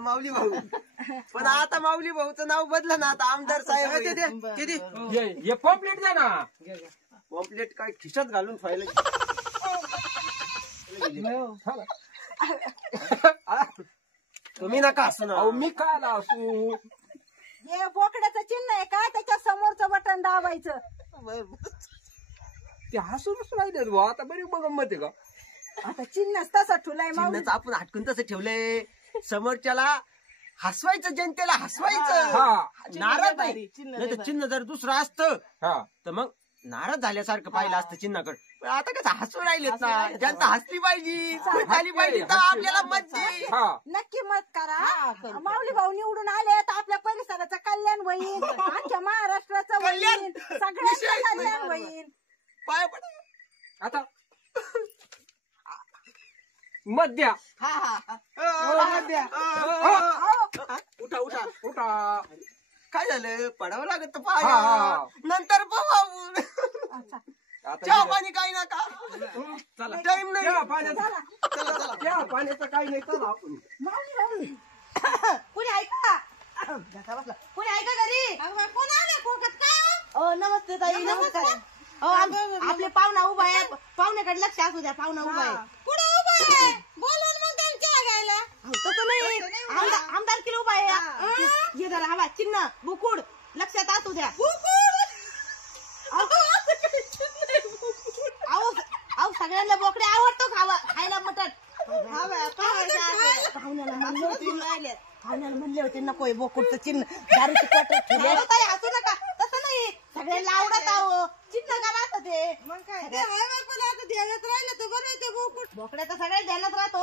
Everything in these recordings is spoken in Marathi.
माऊली भाऊ. पण आता माऊली भाऊचं नाव बदलं ना, आता आमदार साहेब. किती हे पॉम्पलेट द्या ना. पॉम्पलेट काय खिशात घालून फायला. तुम्ही नका असं ना. मी काय असू. हे बोकड्याचं चिन्ह आहे का, त्याच्या समोरचं बटन दाबायचं. ते हसूनच राहिले भाऊ. आता बरी गंमत आहे का. आता चिन्ह तसं ठुलाय चिन्हच आपण हटकून तसं ठेवलंय. समोरच्याला हसवायचं, जनतेला हसवायचं. नाराज नाही. नाही तर चिन्ह जर दुसरं असतं तर मग नाराज झाल्यासारखं पाहिलं असतं चिन्हाकडे. आता कसं हसू राहिलेत ना. जनता हसली पाहिजे, झाली पाहिजे तर आपल्याला मत दे. नक्की मत करा. माऊली भाऊ निवडून आले तर आपल्या परिसराचं कल्याण होईल, आमच्या महाराष्ट्राचं होईल, सगळ्यांचं कल्याण होईल. पाय पड आता मत द्या. उठा उठा उठा. काय झालं, पडावं लागत पाय. नंतर पाहू. चहा पाणी काही नका. टाइम नाही. चला पाण्याचं काही नाही. चला आपण. कुणी ऐका, कुणी ऐका घरी. कोण आले कोकत काय. नमस्ते ताई. नमस्कार. आपले पाहुणा उभा आहे, पाहुण्याकडे लक्ष असू द्या. पाहुणा उभा आहे. कुठं उभा आहे, बोलून मग त्यांनी चहा घ्यायला. तसं नाही, आमदार किलो उभा आहे. हे जरा हवा चिन्ह बुकुड लक्षात असू द्या. अहो सगळ्यांना बोकडे आवडतो खायला मटण. पाहुण्याला म्हणले होते नको बोकुडचं चिन्ह, दारूची बॉटल असू नका. तसं नाही, सगळ्यांना आवडत. आहो चिन्ह करा असं ते. मग काय ध्यानात राहिलं तर बरं ते बोकुड. बोकड्या तर सगळ्या ध्यानात राहतो.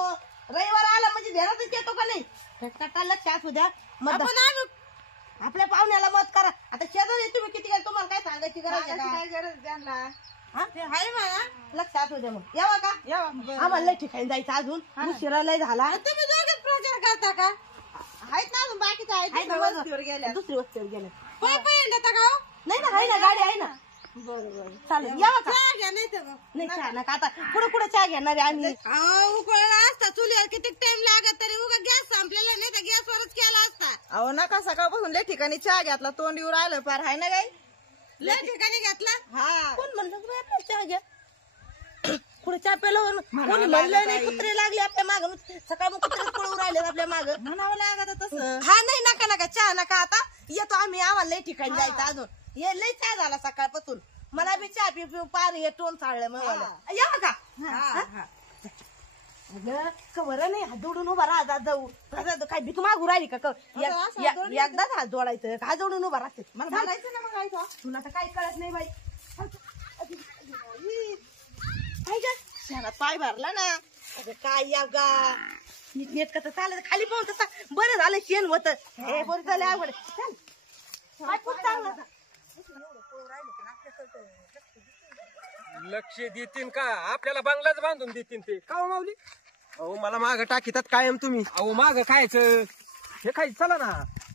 रविवार आला म्हणजे ध्यानातच येतो का नाही. लक्ष असू द्या. आपल्या पाहुण्याला मत करा. आता शेजारी तुम्ही किती काय, तुम्हाला काय सांगायची गरज काय गरज त्यांना. लक्ष असू द्या. मग यावा का. आम्हाला लय ठिकाणी जायचं अजून. उशिरा लय झाला. तुम्ही दोघेच प्रचार करता का. आहेत ना अजून बाकीचं आहे. दुसरी वस्तीवर गेल्या. नाही ना, आहे ना, गाडी आहे ना. बरोबर चालेल. यावा का. नाही चहा नका. आता पुढे पुढे चहा घेणार आहे आम्ही. उकळला असता चुलीवर किती टाइम लागत तरी उगा गॅस संपलेला नाही तर गॅसवरच केला असता. अहो नका, सकाळपासून लय ठिकाणी चहा घेतला, तोंड येऊ राहिलं पार. आहे ना काही लय ठिकाणी घेतला. हा कोण म्हणलं आपल्या चहा घ्या. पुढे चहा पेलं कोणी म्हणलं नाही. कुत्रे लागले आपल्या मागं. सकाळ मग कुत्रे पळू राहिले आपल्या मागं. म्हणावं लागत तसं. हा नाही, नका नका चहा नका. आता येतो आम्ही. आम्हाला लय ठिकाणी जायचं अजून. हे लय चहा झाला सकाळपासून. मला बी चहा पिऊ पार हे टोन चाललं. मग या का. अगं खबर नाही, हात जोडून उभा राहा. जाऊ काय भीक मागू राहिली का. एकदाच हात जोडायचं, हात जोडून उभा राहते. मला म्हणायचं ना मग. तुला तर काही कळत नाही बाई. काय ग शहरात पाय भरला ना. काय या गा नीट कसं चालत खाली पाहून तसं बरं झालं. शेण होत हे बरं झालं. आवड लक्ष देतील का. आपल्याला बंगलाच बांधून देतील ते का माऊली. अहो मला माग टाकीतात कायम तुम्ही. अहो माग खायचं हे खायचं. चला ना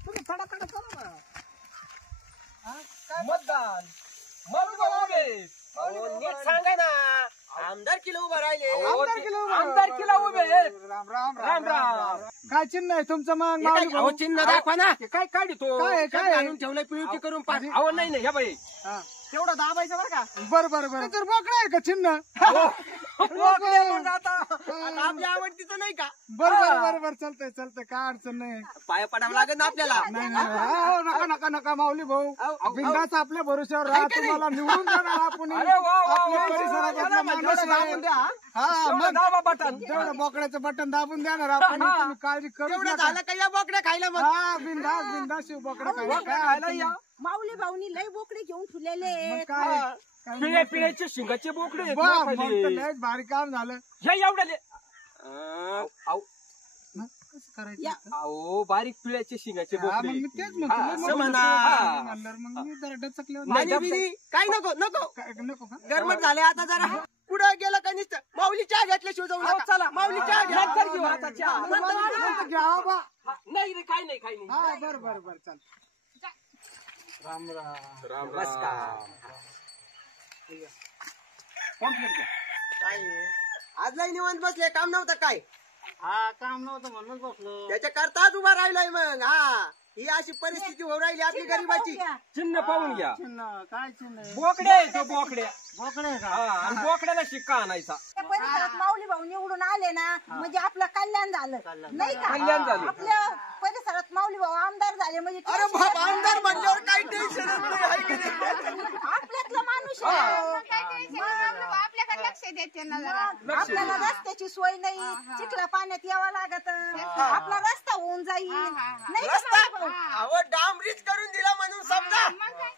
तुम्ही फटाफट चला ना. मतदान नीट सांगा ना. आमदार किलो उभा राहिले. आमदार किलो उभे. राम राम राम राम. काय चिन्ह आहे तुमचं मग. अहो चिन्ह दाखवा ना. काय काढतो काय आणून ठेवलंय पिळकी करून पाठ. अहो नाही नाही. ह्या बाई तेवढं दाबायचं बरं का. बरं तर बोकडा आहे का चिन्ह. आता आपल्या आवडतीचं नाही का. बरं चालतंय काय अडचण नाही. पाया पडावं लागत ना आपल्याला. नाही नका माऊली भाऊ. बिंदास आपल्या भरोश्यावर राहा. तुम्हाला निवडून देणार आपण. बटन तेवढं बोकड्याचं बटन दाबून देणार आपण. तुम्ही काळजी करू झालं का या बोकड्या खायला. मग हा बिंदास शिव बोकडा काय. माऊली भाऊनी लय बोकडे घेऊन ठेवलेले. पिळे पिळ्याचे शिंगाचे बोकडे. भारी काम झालं. हे एवढ्याले अहो बारीक पिळ्याचे शिंगाचे बोकडे. मग मी तेच म्हणतो. मग मी जरा डचकले. काय नको नको का गरमट झाले. आता जरा पुढे गेलं का नुसतं माऊली चहा घेतल्याशिवाय जाऊ नका. चला माऊली चहा घ्या. नंतर घेऊ आता चहा. नाही रे काही नाही. हा बरं चाल. राम राम. नमस्कार. काय आज लय निवांत बसले. काम नव्हतं काय. हा काम नव्हतं म्हणून बसलो. त्याच्या करताच उभा राहिलाय मग. हा ही अशी परिस्थिती होऊ राहिली आपली गरीबाची. चिन्ह पाहून घ्या. चिन्ह काय चिन्ह? बोकड्या आहे तो, बोकड्या. बोकडे का? हा, आणि बोकड्याला शिक्का आणायचा. त्या परिसरात माऊली भाऊ निवडून आले ना म्हणजे आपलं कल्याण झालं नाही का? कल्याण झालं. आपल्या परिसरात माऊली भाऊ आमदार झाले म्हणजे अरे बाप, आमदार म्हणल्यावर काही टेन्शन आपल्यातला माणूस आहे. आपल्याकडे लक्ष देते ना जरा. मग आपल्याला रस्त्याची सोय नाही, चिखला पाण्यात यावं लागत, आपला रस्ता होऊन जाईल नाही का रस्ता माऊली भाऊ? अहो डांबरीच करून दिला म्हणून समजा.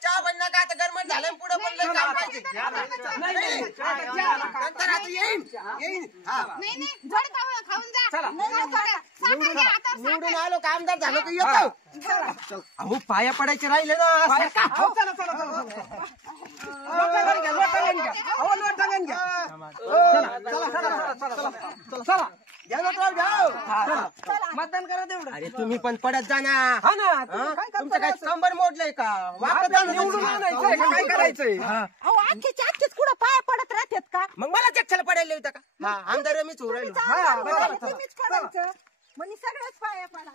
चहा बनला का आता गरमट झालं पुढे पडलं काम पाहिजे. नाही, नंतर आता येईन. हा. नाही नाही गोड खाऊन जा. चला. निवडून आलो का आमदार झालो तर येतो. अहो पाया पडायचे राहिले ना. हो, चला चला चला लोटांगण घ्या, लोटांगण घ्या. अहो, लोटांगण घ्या. चला घ्या नटराव, घ्या. मतदान करा तेवढं. अरे तुम्ही पण पडत जा ना. हा ना, हा? तुमचं काय कंबर मोडलंय का? वापस जा ना. निवडून आणायचंय का काय करायचंय? अहो आजचेच कुठं पाया पडत राहतात का? मग मला चक्षाला पडायला होता का? हा आमदार मीच होऊ राहिलो. तुम्हीच करायचं म्हणजे सगळ्याच पाया पडा.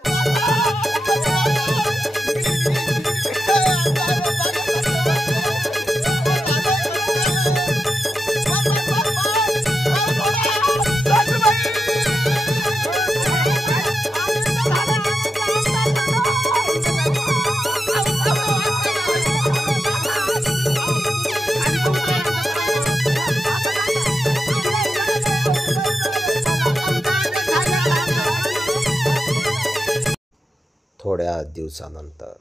थोड्या दिवसानंतर